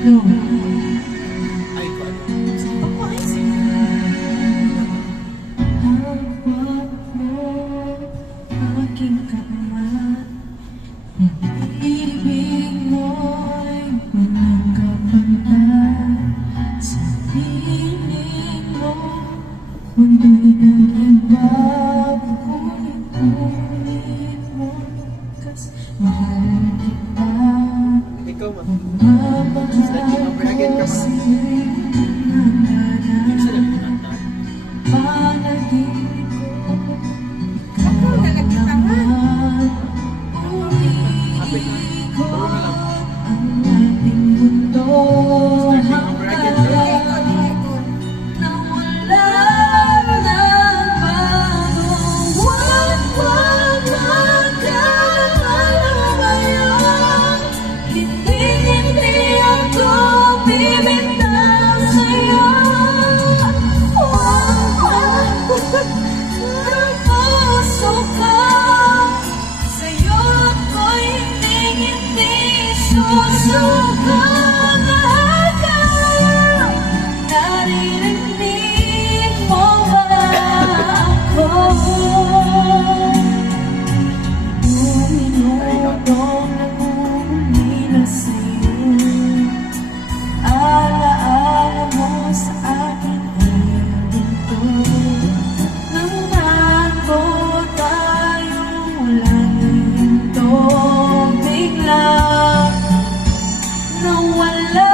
No. Ay, ko ano. Hawak mo aking kamay. Ibig mo'y walang kapantay. Sa piling mo, mundo'y nag-iba. Ngunit mo, kas mahal kita. Ikaw man. Mabahal ko sa'yo'y nangyayari. Panaginip ko, ikaw naman. Umiikot ang ating mundo hanggang nawala ng bago. Wag magkakalawayan. Hindi ako bibitaw sa'yo. Puso ka sa'yo, ako'y hindi susuko. Mahal ka, naririnig mo ba ako? Minutong nangungulila sa'yo. Alaala mo sa akin ay ito. Nang nato tayo walang hinto, biglang nawala